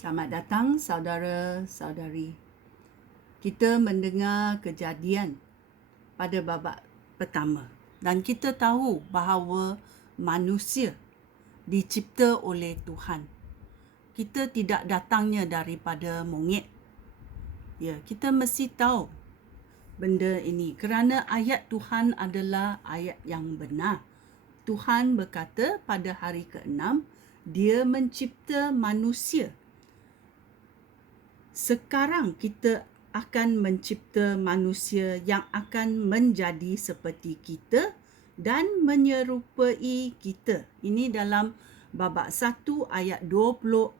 Selamat datang saudara-saudari. Kita mendengar kejadian pada babak pertama dan kita tahu bahawa manusia dicipta oleh Tuhan. Kita tidak datangnya daripada monyet. Ya, kita mesti tahu benda ini kerana ayat Tuhan adalah ayat yang benar. Tuhan berkata pada hari ke-6, Dia mencipta manusia. Sekarang kita akan mencipta manusia yang akan menjadi seperti kita dan menyerupai kita. Ini dalam babak 1 ayat 26.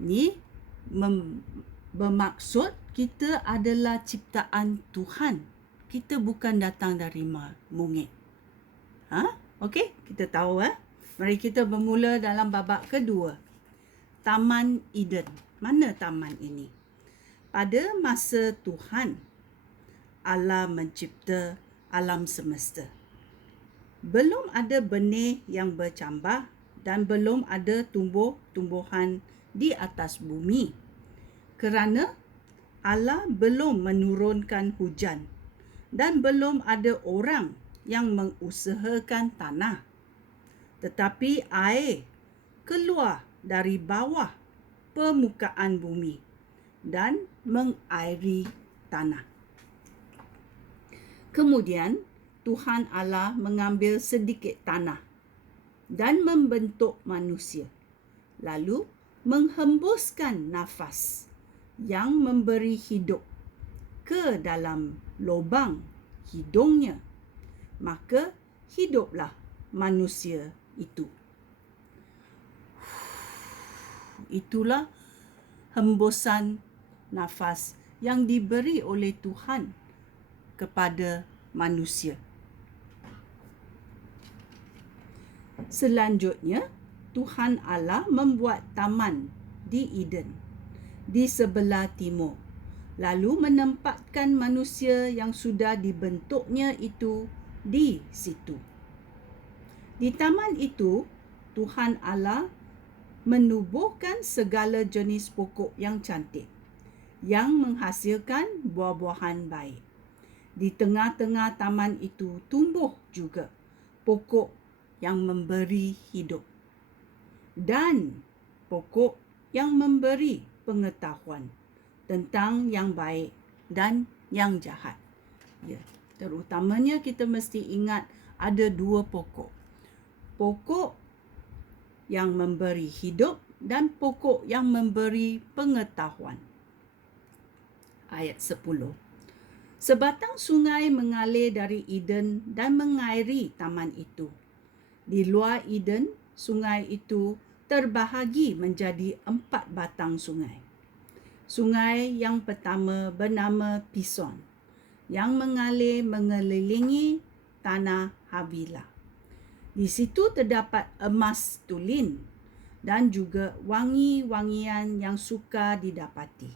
Ini bermaksud kita adalah ciptaan Tuhan. Kita bukan datang dari monyet. Okey, kita tahu. Mari kita bermula dalam babak kedua. Taman Eden. Mana taman ini? Pada masa Tuhan, Allah mencipta alam semesta. Belum ada benih yang bercambah dan belum ada tumbuh-tumbuhan di atas bumi. Kerana Allah belum menurunkan hujan dan belum ada orang yang mengusahakan tanah. Tetapi air keluar dari bawah permukaan bumi dan mengairi tanah. Kemudian Tuhan Allah mengambil sedikit tanah dan membentuk manusia, lalu menghembuskan nafas yang memberi hidup ke dalam lubang hidungnya. Maka hiduplah manusia itu. Itulah hembusan nafas yang diberi oleh Tuhan kepada manusia. Selanjutnya, Tuhan Allah membuat taman di Eden, di sebelah timur, lalu menempatkan manusia yang sudah dibentuknya itu di situ. Di taman itu, Tuhan Allah menubuhkan segala jenis pokok yang cantik, yang menghasilkan buah-buahan baik. Di tengah-tengah taman itu tumbuh juga pokok yang memberi hidup dan pokok yang memberi pengetahuan tentang yang baik dan yang jahat. Ya, terutamanya kita mesti ingat ada dua pokok. Pokok yang memberi hidup dan pokok yang memberi pengetahuan. Ayat 10. Sebatang sungai mengalir dari Eden dan mengairi taman itu. Di luar Eden, sungai itu terbahagi menjadi 4 batang sungai. Sungai yang pertama bernama Pison, yang mengalir mengelilingi tanah Havilah. Di situ terdapat emas tulin dan juga wangi-wangian yang sukar didapati,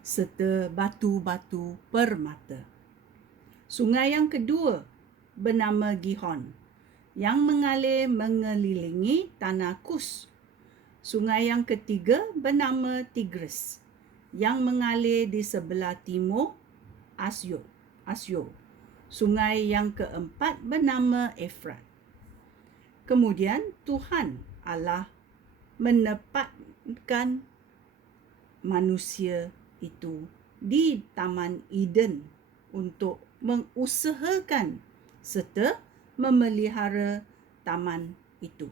serta batu-batu permata. Sungai yang kedua bernama Gihon, yang mengalir mengelilingi tanah Kus. Sungai yang ketiga bernama Tigris, yang mengalir di sebelah timur Asyo. Sungai yang keempat bernama Efrat. Kemudian Tuhan Allah menempatkan manusia itu di Taman Eden untuk mengusahakan serta memelihara taman itu.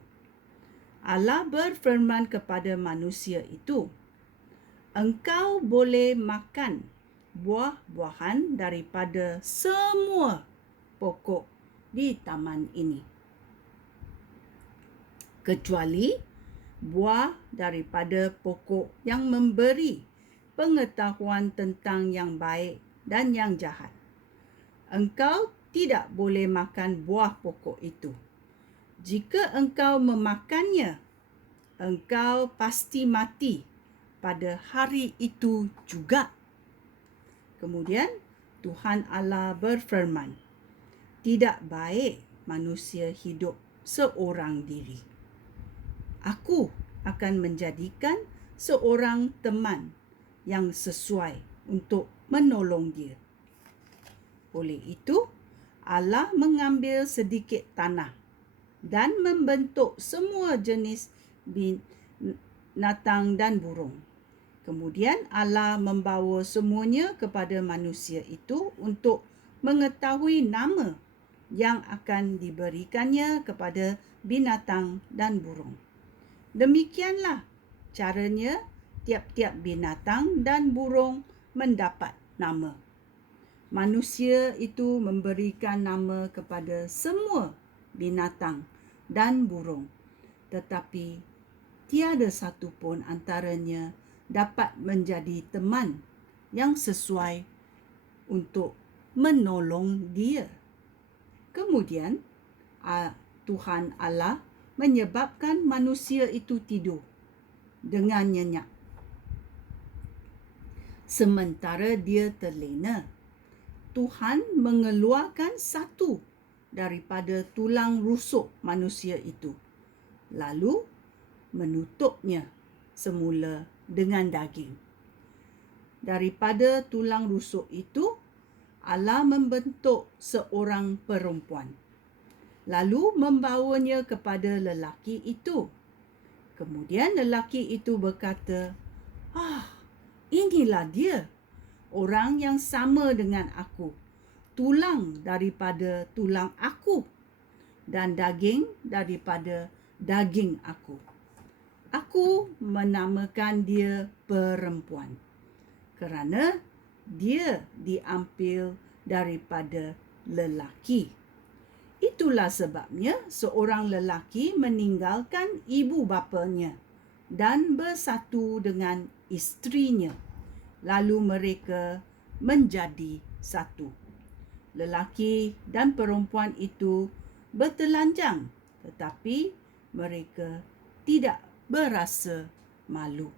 Allah berfirman kepada manusia itu, "Engkau boleh makan buah-buahan daripada semua pokok di taman ini, kecuali buah daripada pokok yang memberi pengetahuan tentang yang baik dan yang jahat. Engkau tidak boleh makan buah pokok itu. Jika engkau memakannya, engkau pasti mati pada hari itu juga." Kemudian Tuhan Allah berfirman, "Tidak baik manusia hidup seorang diri. Aku akan menjadikan seorang teman yang sesuai untuk menolong dia. Oleh itu, Allah mengambil sedikit tanah dan membentuk semua jenis binatang dan burung. Kemudian Allah membawa semuanya kepada manusia itu untuk mengetahui nama yang akan diberikannya kepada binatang dan burung. Demikianlah caranya tiap-tiap binatang dan burung mendapat nama. Manusia itu memberikan nama kepada semua binatang dan burung, tetapi tiada satu pun antaranya dapat menjadi teman yang sesuai untuk menolong dia. Kemudian Tuhan Allah menyebabkan manusia itu tidur dengan nyenyak. Sementara dia terlena, Tuhan mengeluarkan satu daripada tulang rusuk manusia itu, lalu menutupnya semula dengan daging. Daripada tulang rusuk itu, Allah membentuk seorang perempuan, lalu membawanya kepada lelaki itu. Kemudian lelaki itu berkata, inilah dia, orang yang sama dengan aku, tulang daripada tulang aku, dan daging daripada daging aku. Aku menamakan dia perempuan, kerana dia diambil daripada lelaki. Itulah sebabnya seorang lelaki meninggalkan ibu bapanya dan bersatu dengan isterinya, lalu mereka menjadi satu. Lelaki dan perempuan itu bertelanjang, tetapi mereka tidak berasa malu.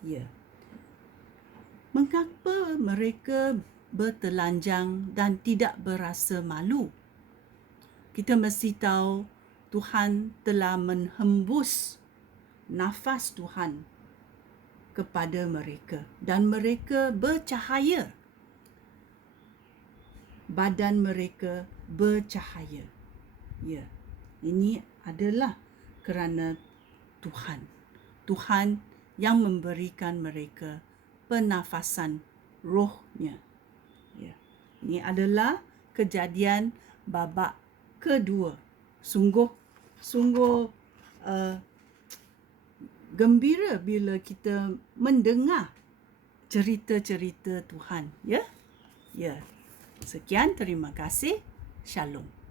Ya. Mengapa mereka bertelanjang dan tidak berasa malu? Kita mesti tahu Tuhan telah menghembus nafas Tuhan kepada mereka dan mereka bercahaya. Badan mereka bercahaya. Ya, ini adalah kerana Tuhan. Tuhan yang memberikan mereka pernafasan rohnya. Ya. Ini adalah kejadian babak kedua. Sungguh gembira bila kita mendengar cerita-cerita Tuhan. Ya. Sekian, terima kasih. Shalom.